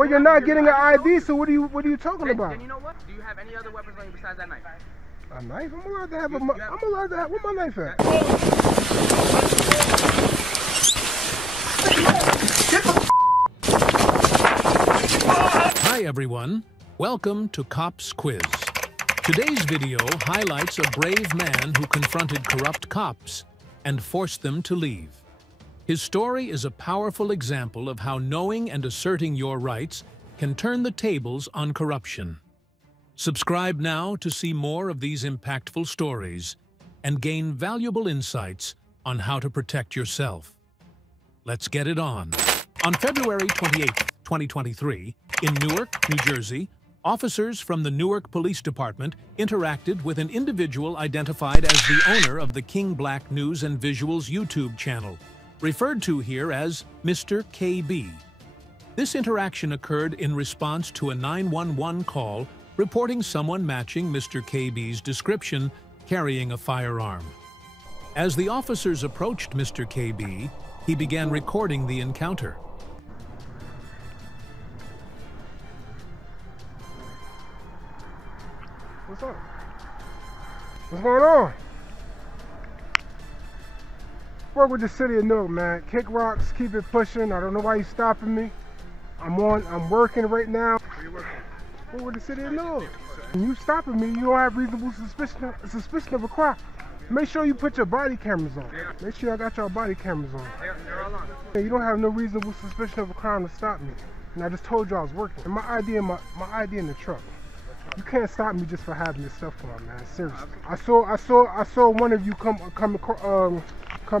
Well, you're not getting an ID, so what are you talking about? Then you know what? Do you have any other weapons on you besides that knife? A knife? I'm allowed to have I'm allowed to have, where my knife at? Hi everyone, welcome to Cops Quiz. Today's video highlights a brave man who confronted corrupt cops and forced them to leave. His story is a powerful example of how knowing and asserting your rights can turn the tables on corruption. Subscribe now to see more of these impactful stories and gain valuable insights on how to protect yourself. Let's get it on. On February 28, 2023, in Newark, New Jersey, officers from the Newark Police Department interacted with an individual identified as the owner of the King Black News and Visuals YouTube channel, referred to here as Mr. KB. This interaction occurred in response to a 911 call reporting someone matching Mr. KB's description carrying a firearm. As the officers approached Mr. KB, he began recording the encounter. What's up? What's going on? Work with the city of Newark, man. Kick rocks, keep it pushing. I don't know why you stopping me. I'm working right now. Where you working? Work with the city of Newark. When you stopping me, you don't have reasonable suspicion of a crime. Make sure you put your body cameras on. Make sure I got your body cameras on. They're all on. You don't have no reasonable suspicion of a crime to stop me. And I just told you I was working. And my ID in the truck. You can't stop me just for having this stuff on, man. Seriously. I saw one of you come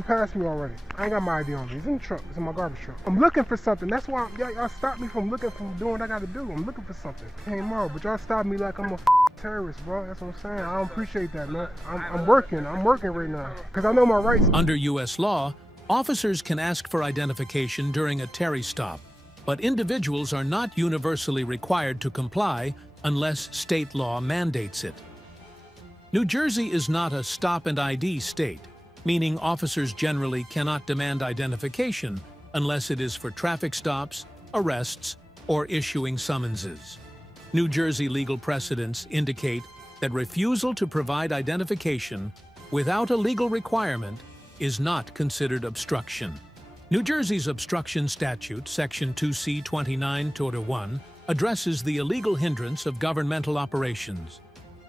past me already. I ain't got my ID on me. It's in the truck. It's in my garbage truck. I'm looking for something. That's why y'all stopped me from doing what I gotta do. I'm looking for something. Came out, but y'all stopped me like I'm a terrorist, bro. That's what I'm saying. I don't appreciate that, man. I'm working right now. Because I know my rights. Under U.S. law, officers can ask for identification during a Terry stop, but individuals are not universally required to comply unless state law mandates it. New Jersey is not a stop and ID state, meaning officers generally cannot demand identification unless it is for traffic stops, arrests, or issuing summonses. New Jersey legal precedents indicate that refusal to provide identification without a legal requirement is not considered obstruction. New Jersey's obstruction statute, Section 2C-29-1, addresses the illegal hindrance of governmental operations.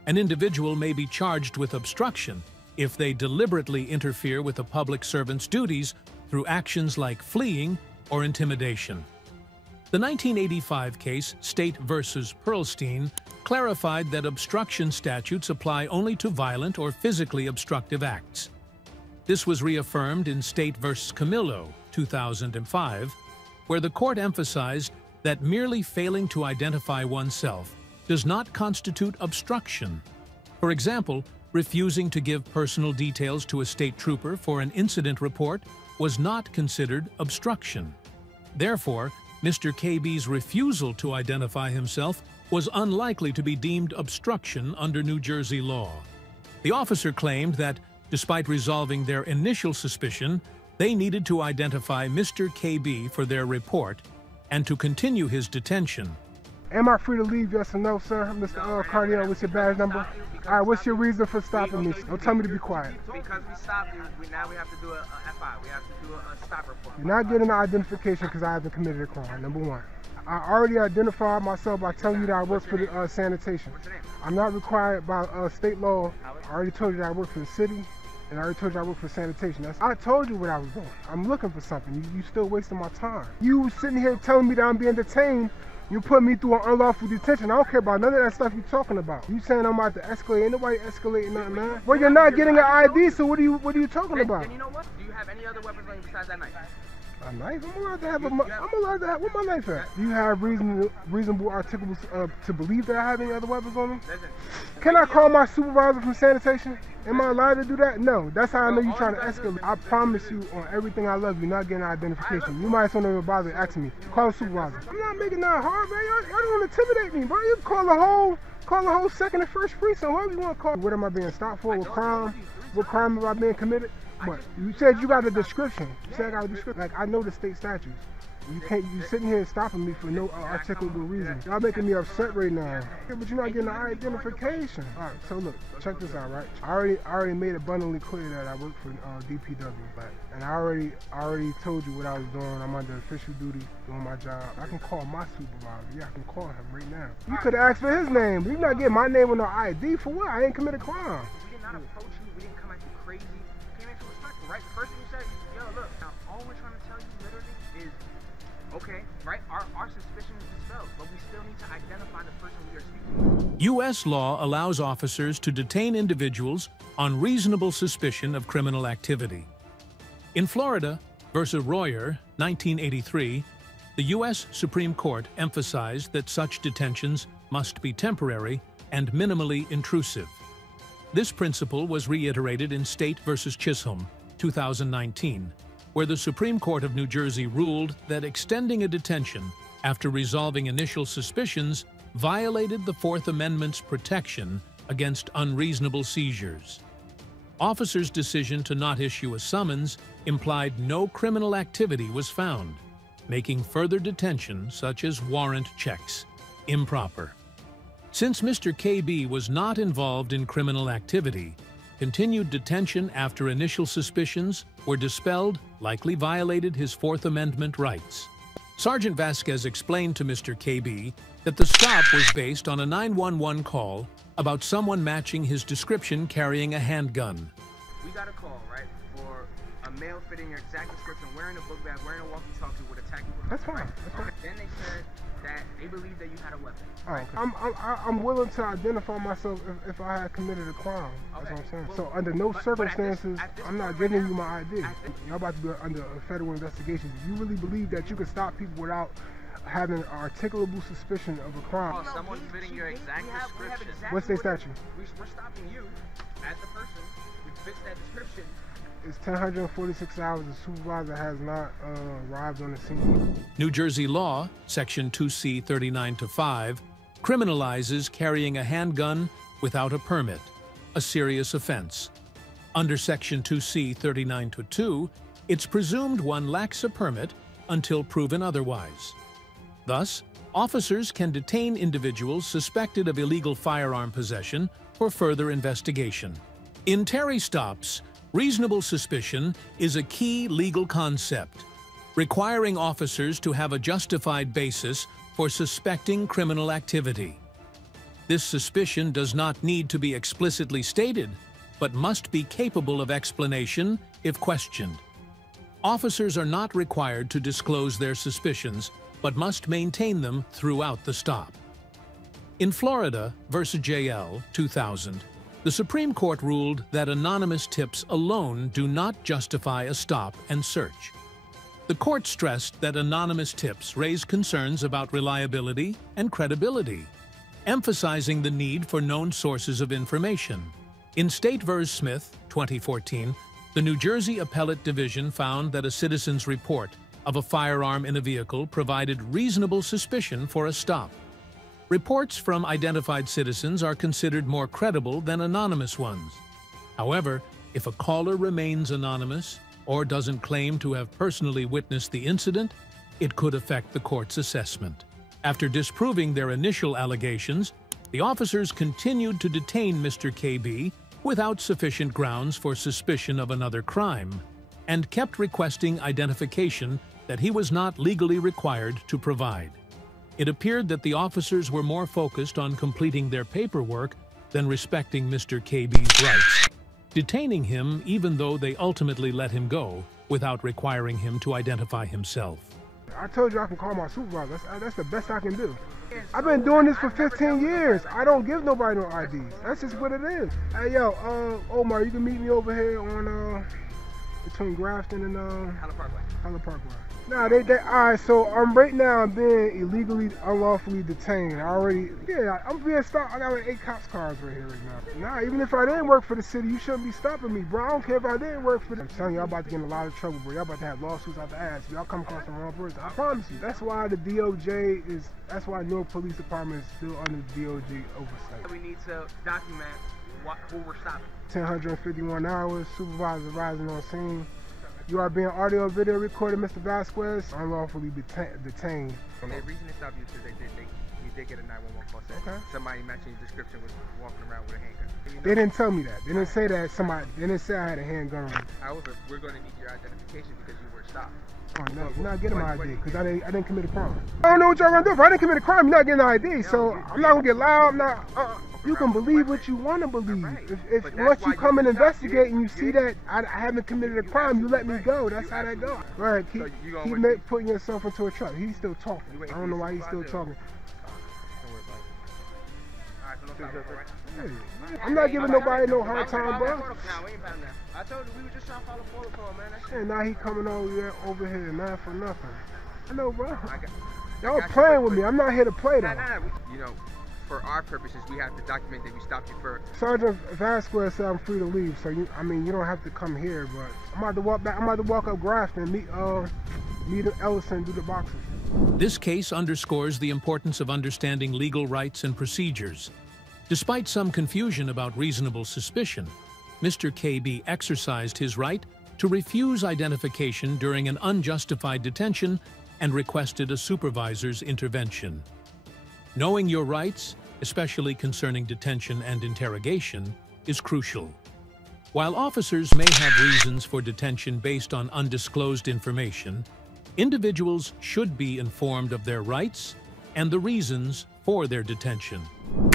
An individual may be charged with obstruction if they deliberately interfere with a public servant's duties through actions like fleeing or intimidation. The 1985 case, State v. Pearlstein, clarified that obstruction statutes apply only to violent or physically obstructive acts. This was reaffirmed in State v. Camillo, 2005, where the court emphasized that merely failing to identify oneself does not constitute obstruction. For example, refusing to give personal details to a state trooper for an incident report was not considered obstruction. Therefore, Mr. KB's refusal to identify himself was unlikely to be deemed obstruction under New Jersey law. The officer claimed that, despite resolving their initial suspicion, they needed to identify Mr. KB for their report and to continue his detention. Am I free to leave, yes or no, sir? Mr. Cardinal, what's your badge number? All right, what's your reason for stopping me? Don't tell me to be quiet. Because we stopped you, now we have to do a FI. We have to do a stop report. You're not getting an identification because I haven't committed a crime, number one. I already identified myself by telling you that I work for the sanitation. What's your name? I'm not required by state law. I already told you that I work for the city, and I already told you I work for sanitation. I told you what I was doing. I'm looking for something. You still wasting my time. You sitting here telling me that I'm being detained. You put me through an unlawful detention. I don't care about none of that stuff you're talking about. You saying I'm about to escalate? Ain't nobody escalating nothing, man. Well, you're not getting an ID, so what are you talking about? Then you know what? Do you have any other weapons on you besides that knife? A knife? I'm allowed to have where my knife at? Do you have reasonable articles to believe that I have any other weapons on me? Listen. Can I call my supervisor from sanitation? Am I allowed to do that? No. That's how I know you're trying to escalate. I promise you on everything I love, you're not getting identification. You might as well not even bother asking me. Call the supervisor. I'm not making that hard, man. Y'all don't want to intimidate me, bro. You can call the whole second and first precinct, whoever you want to call. What am I being stopped for? What crime? What crime have I been committed? What? You said you got a description. You said I got a description. Like, I know the state statutes. You sitting here stopping me for no articulable reason. Y'all making me upset right now. Yeah, but you're not getting the identification. All right, so look, check this out, right? I already made abundantly clear that I work for DPW, and I already told you what I was doing. I'm under official duty, doing my job. I can call my supervisor. Yeah, I can call him right now. You could ask for his name, but you're not getting my name on no ID for what? I ain't committed a crime. We did not approach you. We didn't come at you crazy. We came at you respectful, right? The first thing you said, yo, look, now all we're trying to tell you literally is, okay, right? Our suspicion is dispelled, but we still need to identify the person we are speaking to. U.S. law allows officers to detain individuals on reasonable suspicion of criminal activity. In Florida versus Royer, 1983, the U.S. Supreme Court emphasized that such detentions must be temporary and minimally intrusive. This principle was reiterated in State versus Chisholm, 2019, where the Supreme Court of New Jersey ruled that extending a detention after resolving initial suspicions violated the Fourth Amendment's protection against unreasonable seizures. Officers' decision to not issue a summons implied no criminal activity was found, making further detention, such as warrant checks, improper. Since Mr. KB was not involved in criminal activity, continued detention after initial suspicions were dispelled likely violated his Fourth Amendment rights. Sergeant Vasquez explained to Mr. KB that the stop was based on a 911 call about someone matching his description carrying a handgun. We got a call, right, for a male fitting your exact description, wearing a book bag, wearing a walkie-talkie with a tactical. That's fine. That's fine. Then they said that they believed that you had a weapon. All right. I'm willing to identify myself if I had committed a crime. That's what I'm saying. Well, so under no circumstances, I'm not giving you my ID. You're about to be under a federal investigation. Do you really believe that you can stop people without having an articulable suspicion of a crime? Oh, someone fitting your exact description. What's their statute? We're stopping you as the person who fits that description. It's 146 hours. The supervisor has not arrived on the scene. New Jersey law, Section 2C 39-5, criminalizes carrying a handgun without a permit, a serious offense. Under Section 2C 39-2, it's presumed one lacks a permit until proven otherwise. Thus, officers can detain individuals suspected of illegal firearm possession for further investigation. In Terry stops, reasonable suspicion is a key legal concept, requiring officers to have a justified basis for suspecting criminal activity. This suspicion does not need to be explicitly stated, but must be capable of explanation if questioned. Officers are not required to disclose their suspicions, but must maintain them throughout the stop. In Florida versus JL, 2000, the Supreme Court ruled that anonymous tips alone do not justify a stop and search. The court stressed that anonymous tips raise concerns about reliability and credibility, emphasizing the need for known sources of information. In State v. Smith, 2014, the New Jersey Appellate Division found that a citizen's report of a firearm in a vehicle provided reasonable suspicion for a stop. Reports from identified citizens are considered more credible than anonymous ones. However, if a caller remains anonymous or doesn't claim to have personally witnessed the incident, it could affect the court's assessment. After disproving their initial allegations, the officers continued to detain Mr. KB without sufficient grounds for suspicion of another crime, and kept requesting identification that he was not legally required to provide. It appeared that the officers were more focused on completing their paperwork than respecting Mr. KB's rights, detaining him even though they ultimately let him go without requiring him to identify himself. I told you I can call my supervisor. That's the best I can do. I've been doing this for 15 years. I don't give nobody no IDs. That's just what it is. Hey, yo, Omar, you can meet me over here on, between Grafton and, Highland Parkway. Highland Parkway. Nah, alright, so right now I'm being illegally, unlawfully detained. I'm being stopped. I got like 8 cops cars right here right now. Nah, even if I didn't work for the city, you shouldn't be stopping me, bro. I don't care if I didn't work for the... I'm telling you, y'all about to get in a lot of trouble, bro. Y'all about to have lawsuits out the ass. Y'all come across the wrong person. I promise you. That's why the DOJ is... That's why Newark Police Department is still under DOJ oversight. We need to document who we're stopping. 1,051 hours, supervisor rising on scene. You are being audio and video recorded, Mr. Vasquez. Unlawfully detained. The reason they stopped you is because we did get a 911 call saying somebody matching your description was walking around with a handgun. You know? They didn't tell me that. They didn't say that they didn't say I had a handgun on me. However, we're going to need your identification because you were stopped. Oh, no, you're not getting my ID because I didn't commit a crime. I don't know what y'all gonna do. If I didn't commit a crime, you're not getting the ID. So I'm not gonna get loud. I'm not. You can believe what you want to believe. If once you come and investigate and you see that I haven't committed a crime, you let me go. That's how that goes. Right? Keep putting yourself into a trap. He's still talking. I don't know why he's still talking. I'm not giving nobody no hard time, bro. I told you we were just trying to follow protocol, man. And now he coming over here, man, for nothing. I know, bro. Y'all playing with me. I'm not here to play, though. You know, for our purposes, we have to document that we stopped you for. Sergeant Vasquez said I'm free to leave, so you don't have to come here, but I'm about to walk back. I'm about to walk up Grafton, meet Ellison, do the boxes. This case underscores the importance of understanding legal rights and procedures. Despite some confusion about reasonable suspicion, Mr. KB exercised his right to refuse identification during an unjustified detention and requested a supervisor's intervention. Knowing your rights, especially concerning detention and interrogation, is crucial. While officers may have reasons for detention based on undisclosed information, individuals should be informed of their rights and the reasons for their detention.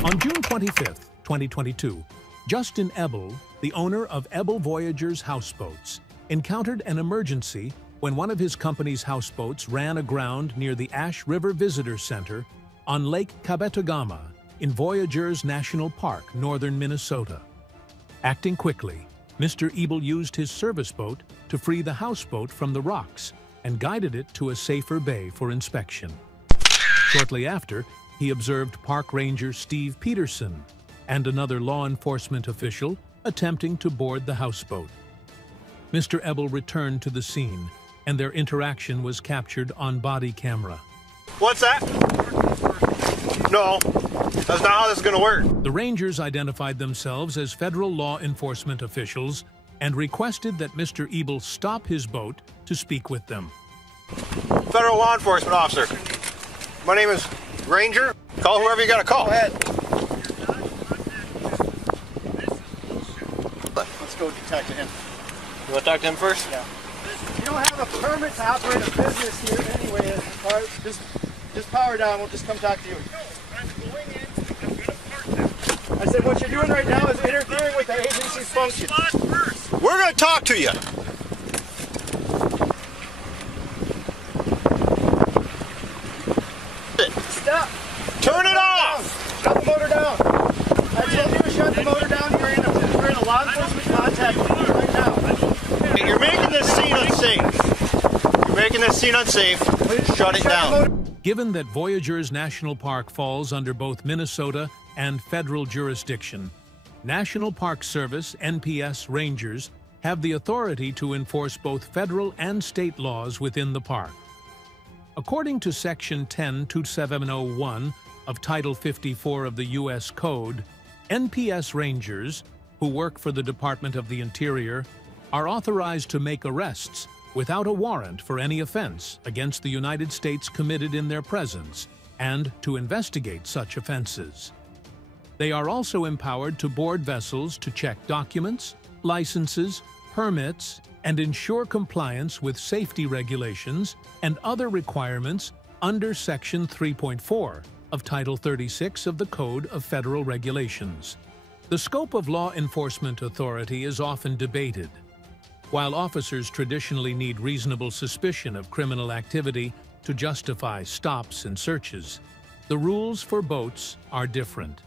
On June 25, 2022, Justin Ebel, the owner of Ebel Voyageurs Houseboats, encountered an emergency when one of his company's houseboats ran aground near the Ash River Visitor Center on Lake Kabetogama in Voyageurs National Park, northern Minnesota. Acting quickly, Mr. Ebel used his service boat to free the houseboat from the rocks and guided it to a safer bay for inspection. Shortly after, he observed Park Ranger Steve Peterson and another law enforcement official attempting to board the houseboat. Mr. Ebel returned to the scene, and their interaction was captured on body camera. What's that? No, that's not how this is going to work. The Rangers identified themselves as federal law enforcement officials and requested that Mr. Ebel stop his boat to speak with them. Federal law enforcement officer. My name is Ranger. Call whoever you got to call. Go ahead. Let's go talk to him. You want to talk to him first? Yeah. You don't have a permit to operate a business here anyway. Just power down. We'll just come talk to you. No, I'm going in. I'm going to park now. I said what you're doing right now is interfering with the agency's function. We're going to talk to you. Stop. Turn it off. Shut the motor down. I told you to shut the motor down. You're in a law enforcement contact right now. You're making this scene unsafe. You're making this scene unsafe. Shut it down. Given that Voyageurs National Park falls under both Minnesota and federal jurisdiction, National Park Service (NPS) Rangers have the authority to enforce both federal and state laws within the park. According to Section 10-2701 of Title 54 of the U.S. Code, NPS Rangers, who work for the Department of the Interior, are authorized to make arrests without a warrant for any offense against the United States committed in their presence and to investigate such offenses. They are also empowered to board vessels to check documents, licenses, permits, and ensure compliance with safety regulations and other requirements under Section 3.4 of Title 36 of the Code of Federal Regulations. The scope of law enforcement authority is often debated. While officers traditionally need reasonable suspicion of criminal activity to justify stops and searches, the rules for boats are different.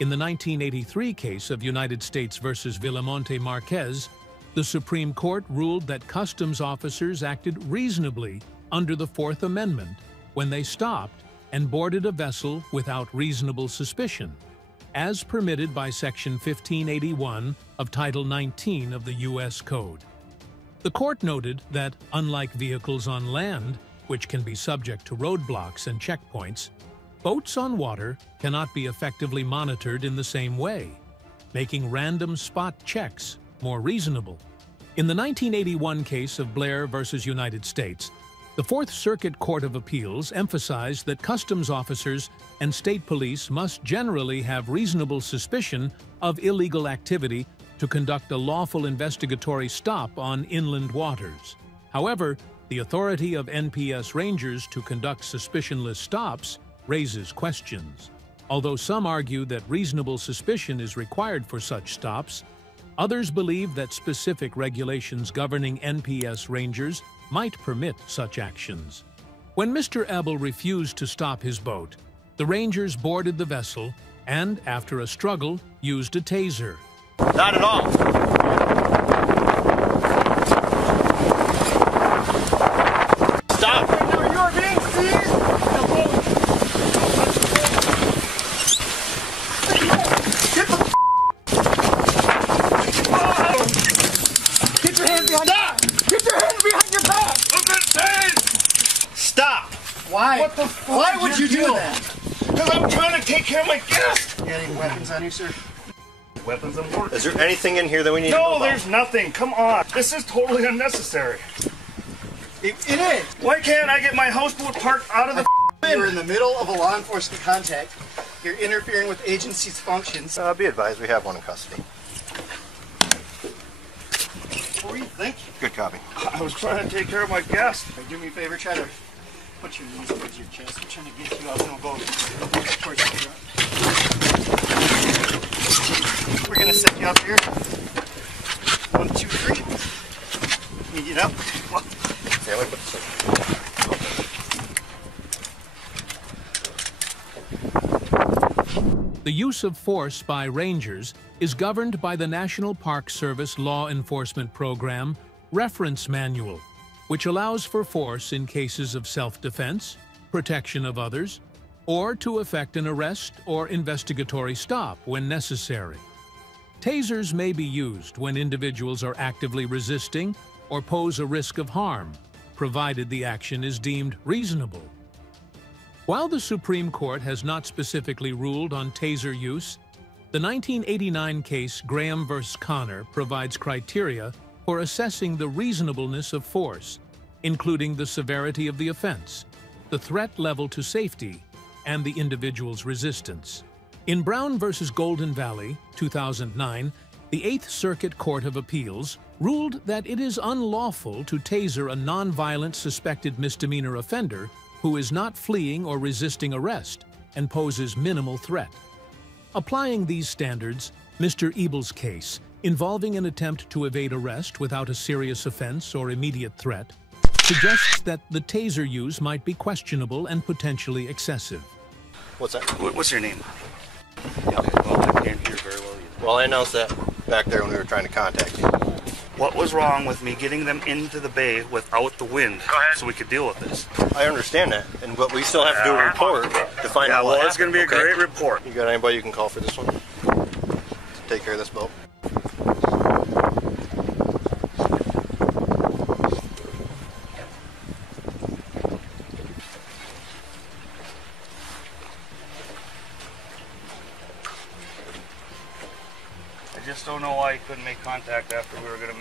In the 1983 case of United States versus Villamonte Marquez, the Supreme Court ruled that customs officers acted reasonably under the Fourth Amendment when they stopped and boarded a vessel without reasonable suspicion, as permitted by Section 1581 of Title 19 of the U.S. Code. The court noted that, unlike vehicles on land, which can be subject to roadblocks and checkpoints, boats on water cannot be effectively monitored in the same way, making random spot checks more reasonable. In the 1981 case of Blair versus United States, the Fourth Circuit Court of Appeals emphasized that customs officers and state police must generally have reasonable suspicion of illegal activity to conduct a lawful investigatory stop on inland waters. However, the authority of NPS rangers to conduct suspicionless stops raises questions. Although some argue that reasonable suspicion is required for such stops, others believe that specific regulations governing NPS rangers might permit such actions. When Mr. Ebel refused to stop his boat, the rangers boarded the vessel and, after a struggle, used a taser. Not at all. Stop! Now you are being seized! Get the Get your hands behind Stop! Get your hands behind your back! Stop! Why? What the fuck Why did would you you do do? that? Because I'm trying to take care of my guest! You got any weapons on you, sir? Weapons and work. Is there anything in here that we need to know No, about? there's nothing. Come on. This is totally unnecessary. It is. Why can't I get my houseboat parked out of the You're in the middle of a law enforcement contact. You're interfering with agency's functions. Be advised, we have one in custody. What were you thinking? Good copy. I was trying to take care of my guest. Do me a favor, try to put your knees towards your chest. I'm trying to get you up and I'll go towards your front. We're gonna set you up here. 1, 2, 3. Can you get up? Yeah, let me put this in. The use of force by rangers is governed by the National Park Service Law Enforcement Program Reference Manual, which allows for force in cases of self-defense, protection of others, or to effect an arrest or investigatory stop when necessary. Tasers may be used when individuals are actively resisting or pose a risk of harm, provided the action is deemed reasonable. While the Supreme Court has not specifically ruled on taser use, the 1989 case Graham v. Connor provides criteria for assessing the reasonableness of force, including the severity of the offense, the threat level to safety, and the individual's resistance. In Brown v. Golden Valley, 2009, the Eighth Circuit Court of Appeals ruled that it is unlawful to taser a nonviolent suspected misdemeanor offender who is not fleeing or resisting arrest and poses minimal threat. Applying these standards, Mr. Ebel's case, involving an attempt to evade arrest without a serious offense or immediate threat, suggests that the taser use might be questionable and potentially excessive. What's that? What's your name? Yeah. Well, I can't hear very well either. Well, I announced that back there when we were trying to contact you. What was wrong with me getting them into the bay without the wind so we could deal with this? I understand that, but we still have to do a report to find out what well, it's going to be a happened, okay? great report. You got anybody you can call for this one? Take care of this boat. I just don't know why you couldn't make contact after we were going to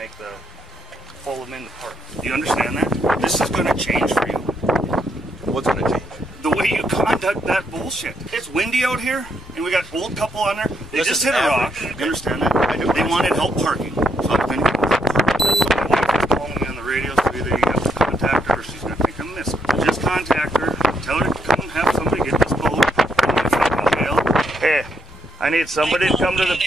pull them in the park. Do you understand that? This is going to change for you. What's going to change? The way you conduct that bullshit. It's windy out here, and we got an old couple on there. They This just is hit a rock. average. You understand that? I do. They wanted help parking. So I'm going to get help parking. That's what my wife is calling me on the radio, so either you have to contact her or she's going to think I'm missing. So just contact her. Tell her to come have somebody get this boat. I'm in fucking jail. Hey, I need somebody to come to the...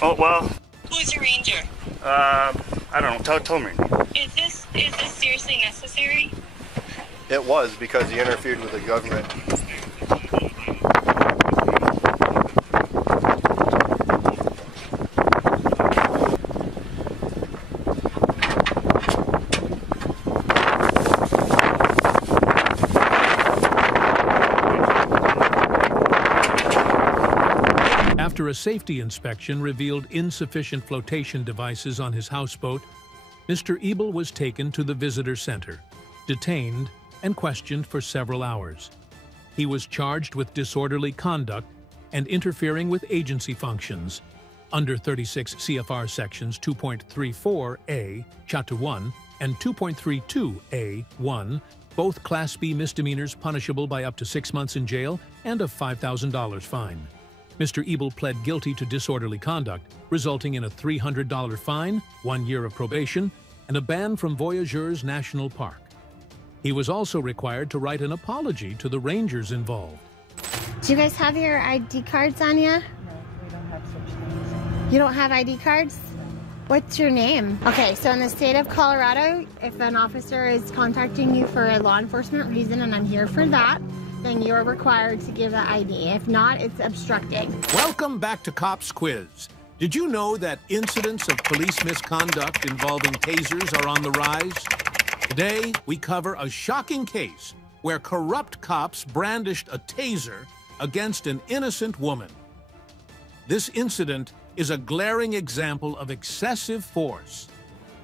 Oh, well... Who's your ranger? I don't know. Tell me. Is this seriously necessary? It was because he interfered with the government. After a safety inspection revealed insufficient flotation devices on his houseboat, Mr. Ebel was taken to the visitor center, detained, and questioned for several hours. He was charged with disorderly conduct and interfering with agency functions, under 36 CFR sections 2.34a, Chapter 1, and 2.32a1, both Class B misdemeanors punishable by up to 6 months in jail and a $5,000 fine. Mr. Ebel pled guilty to disorderly conduct, resulting in a $300 fine, 1 year of probation, and a ban from Voyageurs National Park. He was also required to write an apology to the rangers involved. Do you guys have your ID cards on you? No, we don't have such things. You don't have ID cards? What's your name? Okay, so in the state of Colorado, if an officer is contacting you for a law enforcement reason, and I'm here for that, then you're required to give the ID. If not, it's obstructing. Welcome back to Cops Quiz. Did you know that incidents of police misconduct involving tasers are on the rise? Today, we cover a shocking case where corrupt cops brandished a taser against an innocent woman. This incident is a glaring example of excessive force.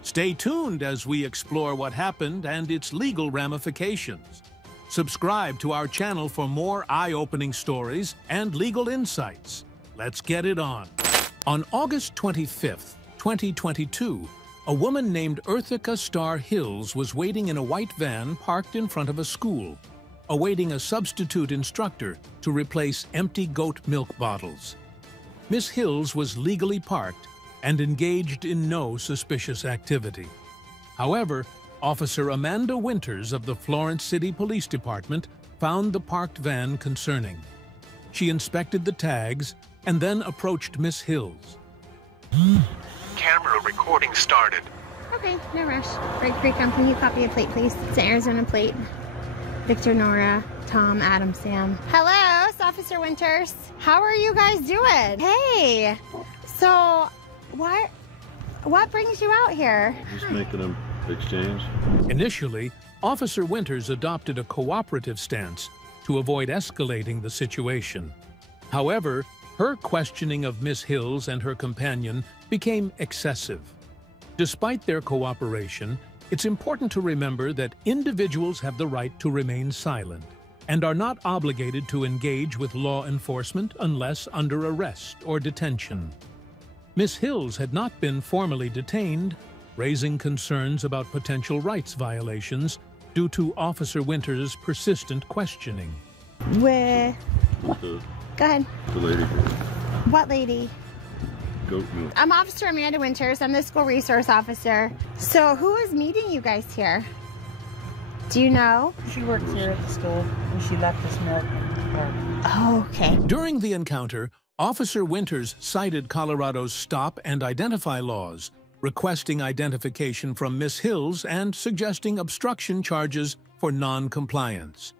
Stay tuned as we explore what happened and its legal ramifications. Subscribe to our channel for more eye-opening stories and legal insights. Let's get it on. On August 25th, 2022, a woman named Earthika Starr Hills was waiting in a white van parked in front of a school, awaiting a substitute instructor to replace empty goat milk bottles. Miss Hills was legally parked and engaged in no suspicious activity. However, Officer Amanda Winters of the Florence City Police Department found the parked van concerning. She inspected the tags and then approached Miss Hills. Camera recording started. Okay, no rush. Break free company, you copy a plate, please. It's an Arizona plate. Victor, Nora, Tom, Adam, Sam. Hello, it's Officer Winters. How are you guys doing? Hey, so what brings you out here? Just making an exchange. Initially, Officer Winters adopted a cooperative stance to avoid escalating the situation. However, her questioning of Miss Hills and her companion became excessive. Despite their cooperation, it's important to remember that individuals have the right to remain silent and are not obligated to engage with law enforcement unless under arrest or detention. Miss Hills had not been formally detained, raising concerns about potential rights violations due to Officer Winters' persistent questioning. Go ahead. The lady. What lady? Goat milk. I'm Officer Amanda Winters. I'm the school resource officer. So who is meeting you guys here? Do you know? She works here at the school, and she left this milk in the park. Oh, okay. During the encounter, Officer Winters cited Colorado's stop and identify laws, requesting identification from Miss Hills and suggesting obstruction charges for non-compliance.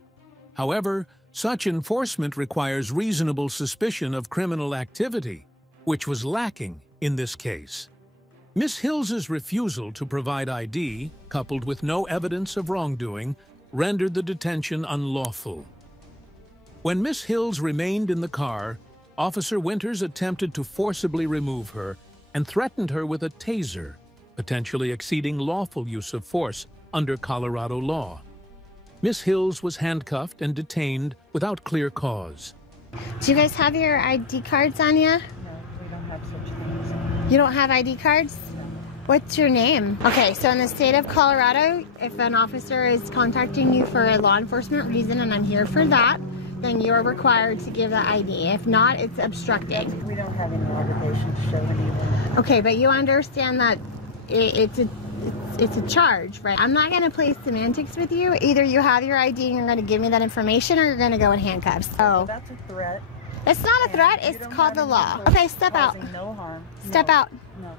However, such enforcement requires reasonable suspicion of criminal activity, which was lacking in this case. Miss Hills's refusal to provide ID, coupled with no evidence of wrongdoing, rendered the detention unlawful. When Miss Hills remained in the car, Officer Winters attempted to forcibly remove her and threatened her with a taser, potentially exceeding lawful use of force under Colorado law. Miss Hills was handcuffed and detained without clear cause. Do you guys have your ID cards on you? No, we don't have such things. You don't have ID cards? What's your name? Okay, so in the state of Colorado, if an officer is contacting you for a law enforcement reason, and I'm here for that, then you're required to give the ID. If not, it's obstructing. We don't have any obligation to show anyone. Okay, but you understand that it's a charge, right? I'm not gonna play semantics with you. Either you have your ID and you're gonna give me that information, or you're gonna go in handcuffs. So that's a threat. It's not a threat, it's called the law. Okay, step out. No harm. Step out. No.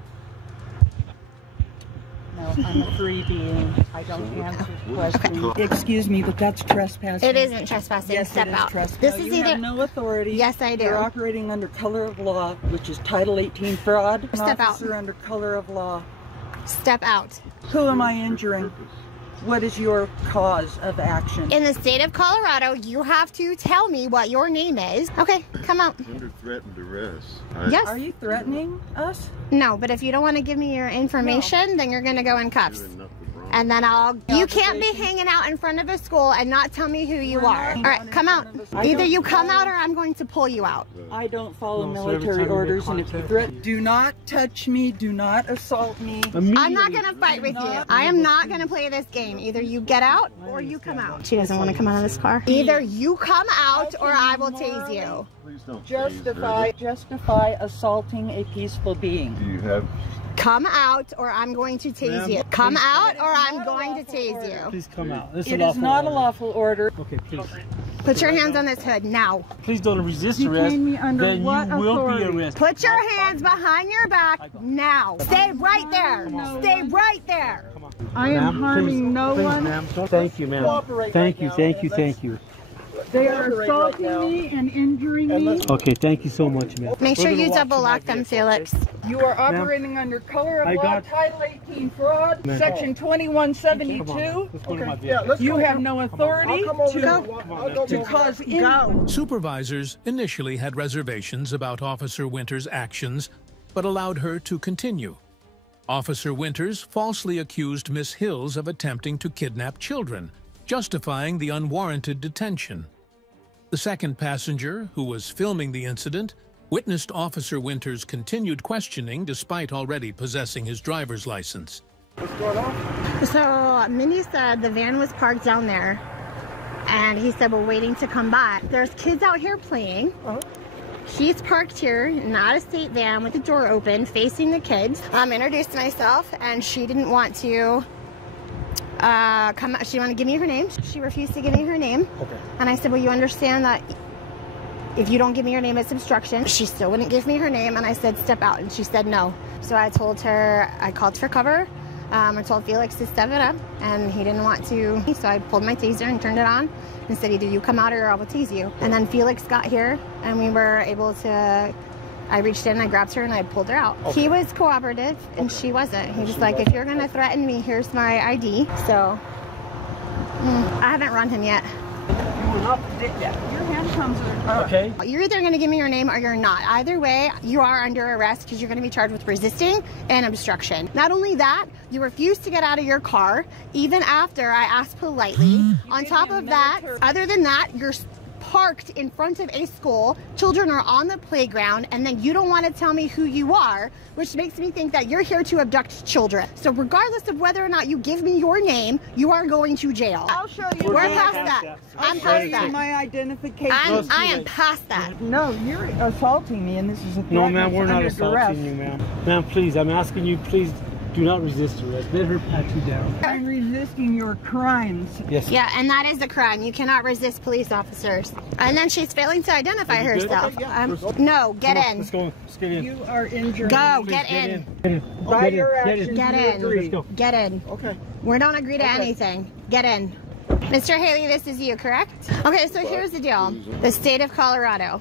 No, I'm a free being. I don't answer questions. Excuse me, but that's trespassing. It isn't trespassing. Yes, Step it is out. trespassing. This No, is you either have no authority. Yes, I do. You're operating under color of law, which is Title 18 fraud. An Step out. officer under color of law. Step out. Who am I injuring? What is your cause of action? In the state of Colorado, you have to tell me what your name is. Okay, come out. Under threat and duress. Yes. Are you threatening us? No, but if you don't want to give me your information, then you're going to go in cuffs. Doing nothing wrong. And then you can't be hanging out in front of a school and not tell me who you are. All right, come out. Either you come out or I'm going to pull you out. I don't follow military orders, and if you threaten, do not touch me, do not assault me. I'm not going to fight with you. I am not going to play this game. Either you get out or you come out. She doesn't want to come out of this car. Either you come out or I will tase you. Please don't Justify assaulting a peaceful being. Do you have... Come out or I'm going to tase you. Come out or I'm going to tase you. Please come out. It is not a lawful order. Okay, please. Put your hands on this hood now. Please don't resist arrest. Then you will be arrested. Put your hands behind your back now. Stay right there. Stay right there. I am harming no one. Thank you, ma'am. Thank you, thank you, thank you. They are assaulting me and injuring me. Okay, thank you so much, ma'am. Make sure you double lock them, Felix. You are operating under color of law, Title 18 fraud, Section 2172. You have no authority to cause injury. Supervisors initially had reservations about Officer Winters' actions, but allowed her to continue. Officer Winters falsely accused Miss Hills of attempting to kidnap children, justifying the unwarranted detention. The second passenger, who was filming the incident, witnessed Officer Winters' continued questioning despite already possessing his driver's license. What's going on? So Mindy said the van was parked down there, and he said we're waiting to come by. There's kids out here playing. He's parked here, not a state van, with the door open, facing the kids. Introduced myself, and she didn't want to come. She wanted to give me her name. She refused to give me her name. Okay. And I said, well, you understand that if you don't give me your name, it's obstruction. She still wouldn't give me her name, and I said, step out, and she said no. So I told her, I called for cover. I told Felix to step it up, and he didn't want to. So I pulled my taser and turned it on and said, either you come out or I will tase you. And then Felix got here, and we were able to, I reached in, I grabbed her, and I pulled her out. Okay. He was cooperative, and she wasn't. He was like, if you're going to threaten me, here's my ID. So I haven't run him yet. Your handcuffs are okay. You're either going to give me your name or you're not. Either way, you are under arrest because you're going to be charged with resisting and obstruction. Not only that, you refused to get out of your car even after I asked politely. On top of that, other than that, you're parked in front of a school, children are on the playground, and then you don't want to tell me who you are, which makes me think that you're here to abduct children. So regardless of whether or not you give me your name, you are going to jail. I'll show you. We're past that. I'm past that. My identification. I am past that. No, you're assaulting me, and this is a threat. No, ma'am, we're not assaulting you, ma'am. Ma'am, please, I'm asking you, please do not resist arrest. Let her pat you down. I'm resisting your crimes. Yes. Yeah, and that is a crime. You cannot resist police officers. And then she's failing to identify herself. Okay, yeah. No, get in. Let's go. Let's get in. You are injured. Go, get in. Get in. By your actions, Get in. Let's go. Get in. Okay. We don't agree to anything. Get in. Mr. Haley, this is you, correct? Okay, so here's the deal. The state of Colorado.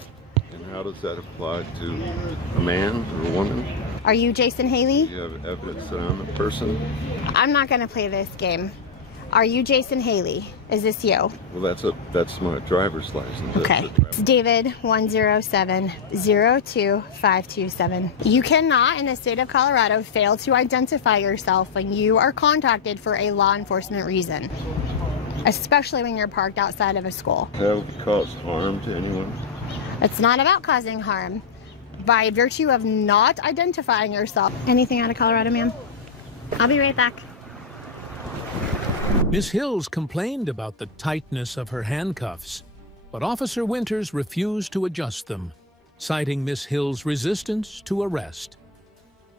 And how does that apply to a man or a woman? Are you Jason Haley? Do you have evidence that I'm a person? I'm not going to play this game. Are you Jason Haley? Is this you? Well, that's my driver's license. Okay. It's David 107-02-527. You cannot, in the state of Colorado, fail to identify yourself when you are contacted for a law enforcement reason, especially when you're parked outside of a school. That would cause harm to anyone? It's not about causing harm. By virtue of not identifying yourself. Anything out of Colorado, ma'am? I'll be right back. Miss Hills complained about the tightness of her handcuffs, but Officer Winters refused to adjust them, citing Miss Hills' resistance to arrest.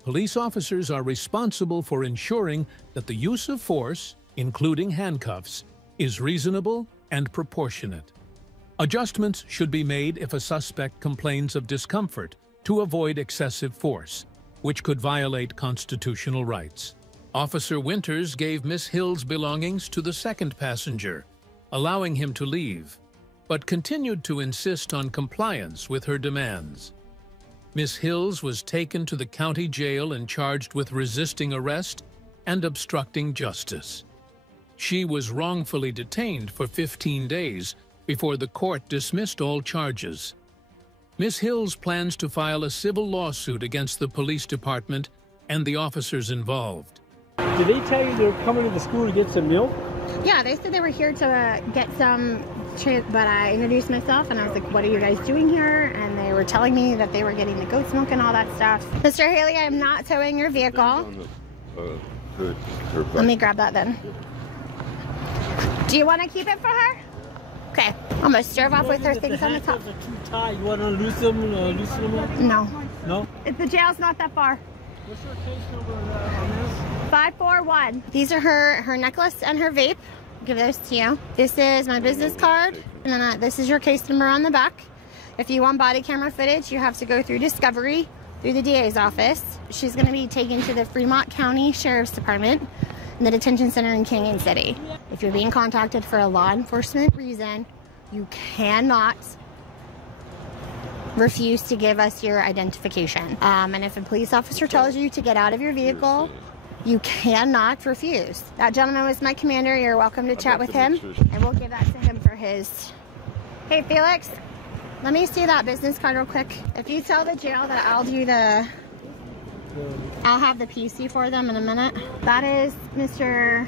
Police officers are responsible for ensuring that the use of force, including handcuffs, is reasonable and proportionate. Adjustments should be made if a suspect complains of discomfort to avoid excessive force, which could violate constitutional rights. Officer Winters gave Miss Hill's belongings to the second passenger, allowing him to leave, but continued to insist on compliance with her demands. Miss Hills was taken to the county jail and charged with resisting arrest and obstructing justice. She was wrongfully detained for 15 days before the court dismissed all charges. Miss Hills plans to file a civil lawsuit against the police department and the officers involved. Did they tell you they were coming to the school to get some milk? Yeah, they said they were here to get some, but I introduced myself and I was like, what are you guys doing here? And they were telling me that they were getting the goat's milk and all that stuff. Mr. Haley, I'm not towing your vehicle. Let me grab that then. Do you want to keep it for her? Okay, I'm gonna serve off with her things on the top. Too tight. You want to loosen them up? No. No? The jail's not that far. What's your case number on this? 541. These are her necklace and her vape. Give those to you. This is my business card, and then this is your case number on the back. If you want body camera footage, you have to go through discovery through the DA's office. She's going to be taken to the Fremont County Sheriff's Department in the detention center in Canyon City. If you're being contacted for a law enforcement reason, you cannot refuse to give us your identification. And if a police officer tells you to get out of your vehicle, you cannot refuse. That gentleman was my commander. You're welcome to chat with him, and we'll give that to him for his. Hey, Felix, let me see that business card real quick. If you tell the jail that I'll have the PC for them in a minute. That is Mr.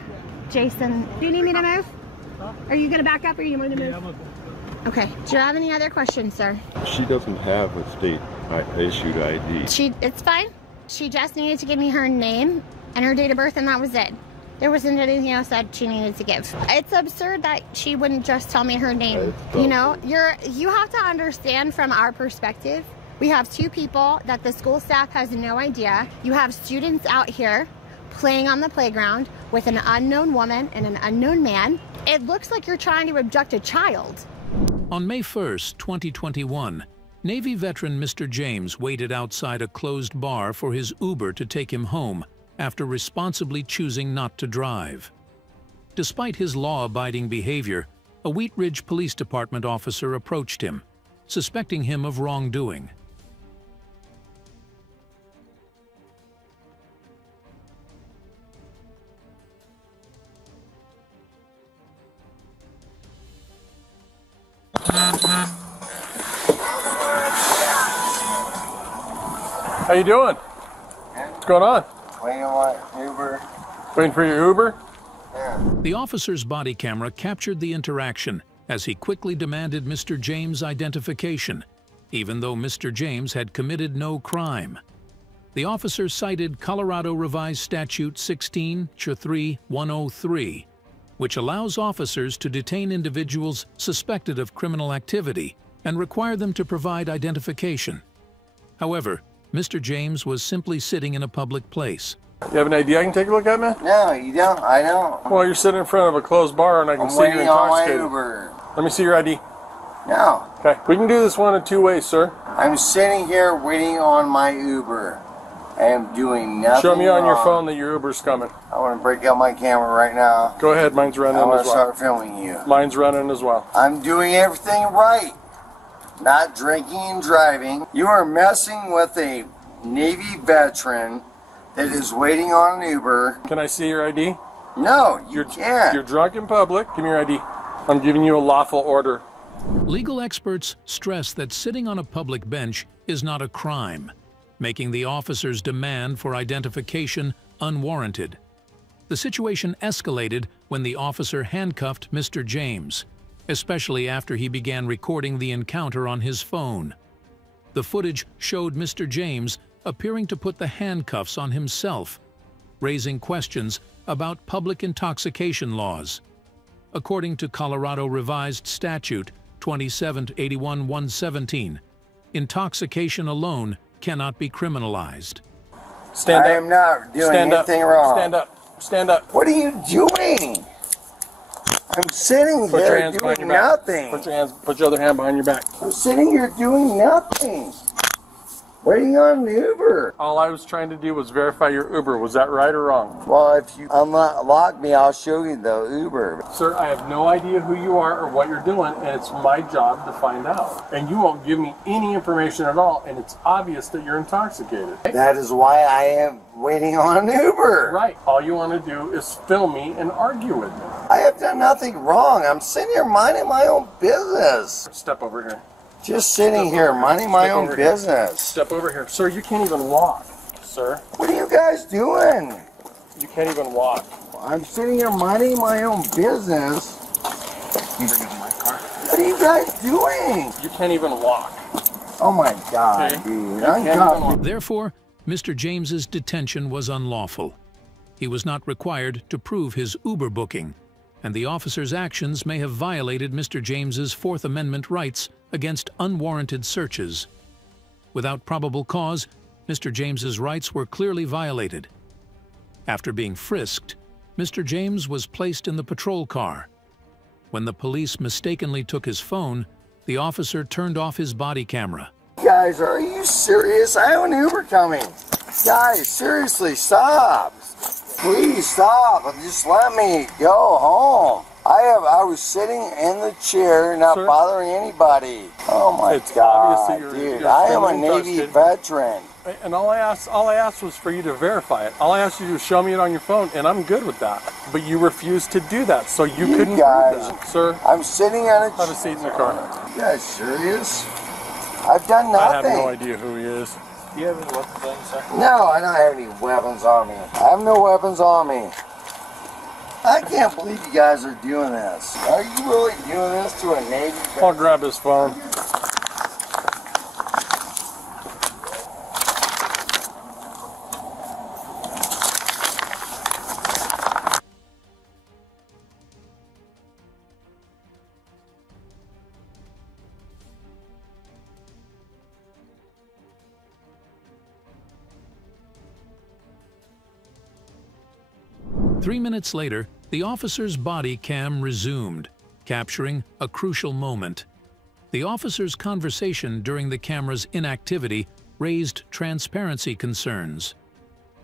Jason. Do you need me to move? Are you gonna back up or you want to move? Okay. Do you have any other questions, sir? She doesn't have a state issued ID. It's fine. She just needed to give me her name and her date of birth, and that was it. There wasn't anything else that she needed to give. It's absurd that she wouldn't just tell me her name. You know, you have to understand from our perspective. We have two people that the school staff has no idea. You have students out here playing on the playground with an unknown woman and an unknown man. It looks like you're trying to abduct a child. On May 1st, 2021, Navy veteran Mr. James waited outside a closed bar for his Uber to take him home after responsibly choosing not to drive. Despite his law-abiding behavior, a Wheat Ridge Police Department officer approached him, suspecting him of wrongdoing. How you doing? What's going on? Waiting on my Uber. Waiting for your Uber? Yeah. The officer's body camera captured the interaction as he quickly demanded Mr. James' identification, even though Mr. James had committed no crime. The officer cited Colorado Revised Statute 16-3-103, which allows officers to detain individuals suspected of criminal activity and require them to provide identification. However, Mr. James was simply sitting in a public place. You have an ID I can take a look at, man? No, you don't. I don't. Well, you're sitting in front of a closed bar and I can see you're intoxicated. I'm waiting on my Uber. Let me see your ID. No. Okay, we can do this one of two ways, sir. I'm sitting here waiting on my Uber. I am doing nothing Show me on wrong. your phone that your Uber's coming. I want to break out my camera right now. Go ahead, mine's running as well. I want to start filming you. Mine's running as well. I'm doing everything right. Not drinking and driving. You are messing with a Navy veteran that is waiting on an Uber. Can I see your ID? No, you can't. You're drunk in public. Give me your ID. I'm giving you a lawful order. Legal experts stress that sitting on a public bench is not a crime, making the officer's demand for identification unwarranted. The situation escalated when the officer handcuffed Mr. James, especially after he began recording the encounter on his phone. The footage showed Mr. James appearing to put the handcuffs on himself, raising questions about public intoxication laws. According to Colorado Revised Statute 27-81-117, intoxication alone cannot be criminalized. Stand up. I am not doing anything wrong. Stand up. Stand up. What are you doing? I'm sitting here doing nothing. Put your other hand behind your back. I'm sitting here doing nothing. Waiting on an Uber. All I was trying to do was verify your Uber. Was that right or wrong? Well, if you unlock me, I'll show you the Uber. Sir, I have no idea who you are or what you're doing, and it's my job to find out. And you won't give me any information at all, and it's obvious that you're intoxicated. That is why I am waiting on an Uber. Right. All you want to do is film me and argue with me. I have done nothing wrong. I'm sitting here minding my own business. Step over here. Just sitting here minding my own business. Step over here. Sir, you can't even walk, sir. What are you guys doing? You can't even walk. I'm sitting here minding my own business. You bring up my car. What are you guys doing? You can't even walk. Oh my God, Okay. dude. Therefore, Mr. James's detention was unlawful. He was not required to prove his Uber booking, and the officer's actions may have violated Mr. James's Fourth Amendment rights against unwarranted searches. Without probable cause, Mr. James's rights were clearly violated. After being frisked, Mr. James was placed in the patrol car. When the police mistakenly took his phone, the officer turned off his body camera. Guys, are you serious? I have an Uber coming. Guys, seriously, stop. Please stop. Just let me go home. I was sitting in the chair, not bothering anybody. Oh my God, dude! I am a Navy veteran. And all I asked was for you to verify it. All I asked you to do was show me it on your phone, and I'm good with that. But you refused to do that, so you couldn't do that, sir. I'm sitting on a. Have a seat in the car. You guys serious? I've done nothing. I have no idea who he is. Do you have any weapons on you, sir? No, I don't have any weapons on me. I have no weapons on me. I can't believe you guys are doing this. Are you really doing this to a Navy veteran? I'll grab his phone. Three minutes later, the officer's body cam resumed, capturing a crucial moment. The officer's conversation during the camera's inactivity raised transparency concerns.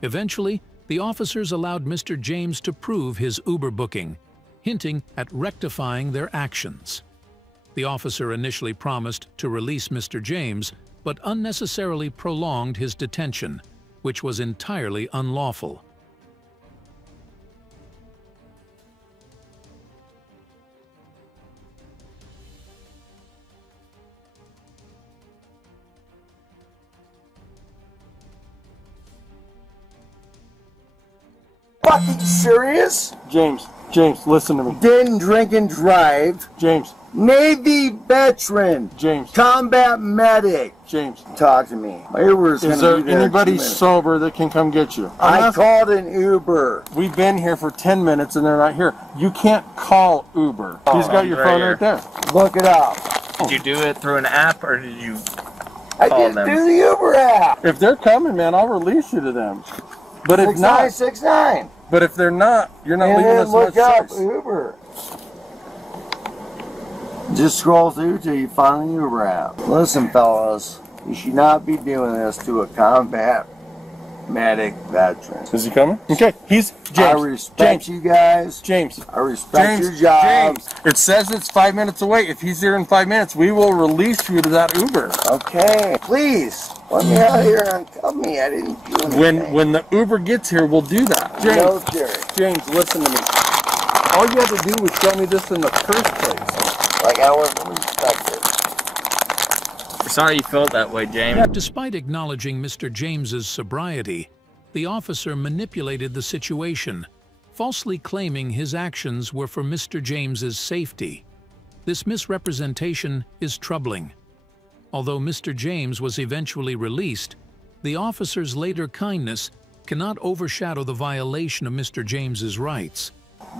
Eventually, the officers allowed Mr. James to prove his Uber booking, hinting at rectifying their actions. The officer initially promised to release Mr. James, but unnecessarily prolonged his detention, which was entirely unlawful. Fucking serious? James, listen to me. Didn't drink and drive. James. Navy veteran. James. Combat medic. James. Talk to me. My Uber's Is there anybody sober that can come get you? I called an Uber. We've been here for 10 minutes and they're not here. You can't call Uber. He's got your phone right there. Look it up. Did you do it through an app or did you I call didn't them? do the Uber app. If they're coming, man, I'll release you to them. But if not, 6969. But if they're not, you're not leaving us look much up choice. Uber. Just scroll through till you find the Uber app. Listen, fellas, you should not be doing this to a combat medic veteran. Is he coming? Okay, he's James. I respect you guys. James. I respect your job. James. It says it's 5 minutes away. If he's here in 5 minutes, we will release you to that Uber. Okay, please. Let me out of here and uncuff me. I didn't do anything. When the Uber gets here, we'll do that. James, No, Jerry. James, listen to me. All you had to do was show me this in the first place. Like I wasn't respected. Sorry you felt that way, James. Despite acknowledging Mr. James's sobriety, the officer manipulated the situation, falsely claiming his actions were for Mr. James's safety. This misrepresentation is troubling. Although Mr. James was eventually released, the officer's later kindness cannot overshadow the violation of Mr. James's rights.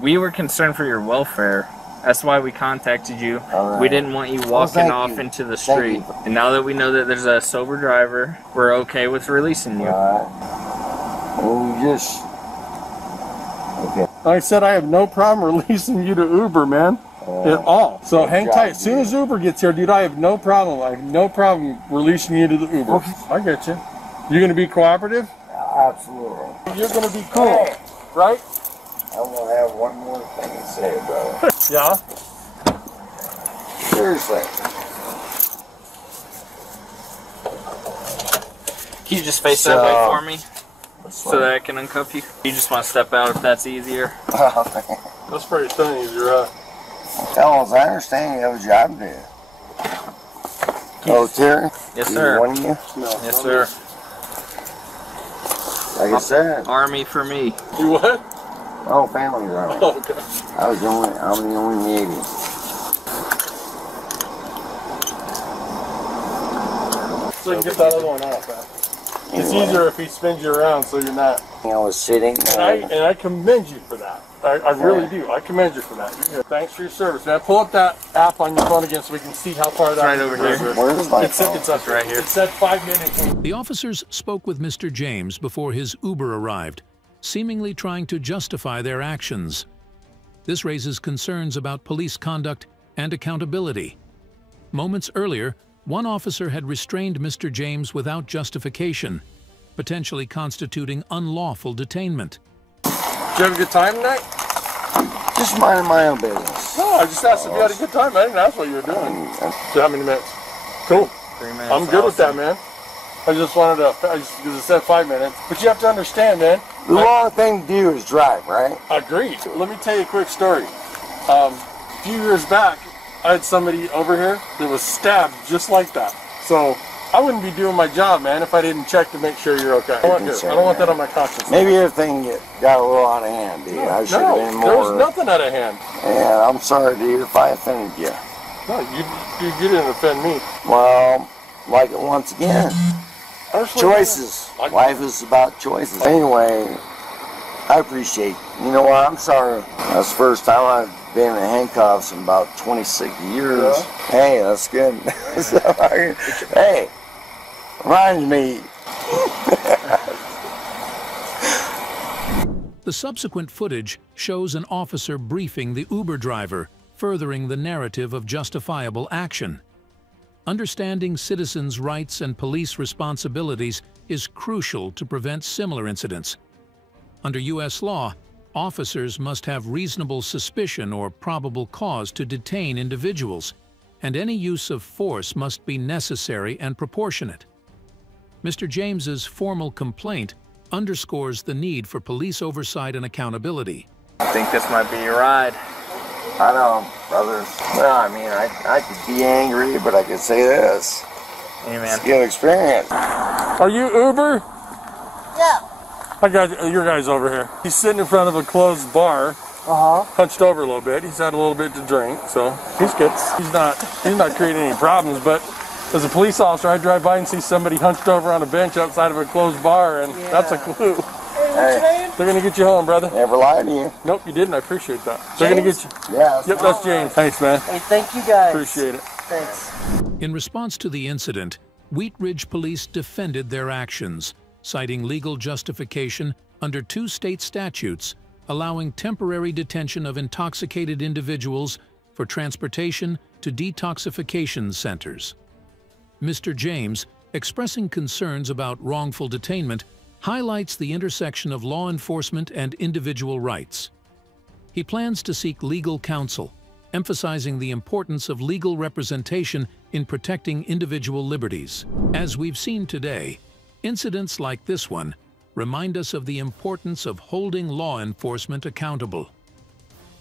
We were concerned for your welfare. That's why we contacted you. Right. We didn't want you walking off into the street. And now that we know that there's a sober driver, we're okay with releasing you. Well, we just... Okay. Like I said, I have no problem releasing you to Uber, man. At all. So hang tight. As soon as Uber gets here, dude, I have no problem. I have no problem releasing you to the Uber. Okay. I get you. You're going to be cooperative? Absolutely. You're going to be cool, right? I'm going to have one more thing to say, brother. Yeah? Seriously. Can you just face that way for me? So that I can uncuff you? You just want to step out if that's easier? That's pretty soon easier, Fellas, I understand you have a job to do. Oh, Terry? Yes, sir. One of you? No, yes, sir. Like I said. Army for me. You what? Oh, family's Army. Oh, okay. I'm the only Navy. So you can get that other one off, man. It's easier if he spins you around so you're not. I was sitting. And I commend you for that. I really do. I commend you for that. Thanks for your service, man. Pull up that app on your phone again so we can see how far that is. Right over here. Where's my phone? It's up right here. It said 5 minutes. The officers spoke with Mr. James before his Uber arrived, seemingly trying to justify their actions. This raises concerns about police conduct and accountability. Moments earlier, one officer had restrained Mr. James without justification, potentially constituting unlawful detainment. Did you have a good time tonight? Just minding my own business. No, I just asked if you had a good time. I didn't ask what you were doing. So how many minutes? Cool. 3 minutes. I'm good with that, man. I just wanted to, because it said 5 minutes. But you have to understand, man. The wrong thing to do is drive, right? Agreed. Let me tell you a quick story. A few years back, I had somebody over here that was stabbed just like that. So I wouldn't be doing my job, man, if I didn't check to make sure you're okay. I don't want that on my conscience. Maybe everything got a little out of hand, dude. I should have been more. There was nothing out of hand. Yeah, I'm sorry, dude, if I offended you. No, you didn't offend me. Well, like it once again. Choices. Life is about choices. Anyway, I appreciate. You know what? I'm sorry. That's the first time I've been in handcuffs in about 26 years. Yeah. Hey, that's good. Hey, reminds me. The subsequent footage shows an officer briefing the Uber driver, furthering the narrative of justifiable action. Understanding citizens' rights and police responsibilities is crucial to prevent similar incidents. Under U.S. law, officers must have reasonable suspicion or probable cause to detain individuals, and any use of force must be necessary and proportionate. Mr. James's formal complaint underscores the need for police oversight and accountability. I think this might be your ride. I know, brothers. Well, I mean, I could be angry, but I could say this. Hey, man. It's a good experience. Are you Uber? Yeah. I got your guy's over here. He's sitting in front of a closed bar. Hunched over a little bit. He's had a little bit to drink, so he's good. He's not creating any problems, but as a police officer, I drive by and see somebody hunched over on a bench outside of a closed bar, and that's a clue. Hey, they're gonna get you home, brother. Never lied to you. Nope, you didn't. I appreciate that. They're gonna get you. Yeah. Yep, that's James. Thanks, man. Hey, thank you guys. Appreciate it. Thanks. In response to the incident, Wheat Ridge Police defended their actions, citing legal justification under 2 state statutes allowing temporary detention of intoxicated individuals for transportation to detoxification centers. Mr. James, expressing concerns about wrongful detainment, highlights the intersection of law enforcement and individual rights. He plans to seek legal counsel, emphasizing the importance of legal representation in protecting individual liberties. As we've seen today, incidents like this one remind us of the importance of holding law enforcement accountable.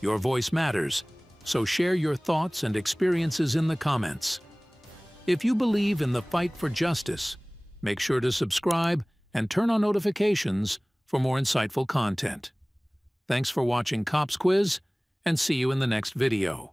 Your voice matters, so share your thoughts and experiences in the comments. If you believe in the fight for justice, make sure to subscribe and turn on notifications for more insightful content. Thanks for watching Cops Quiz, and see you in the next video.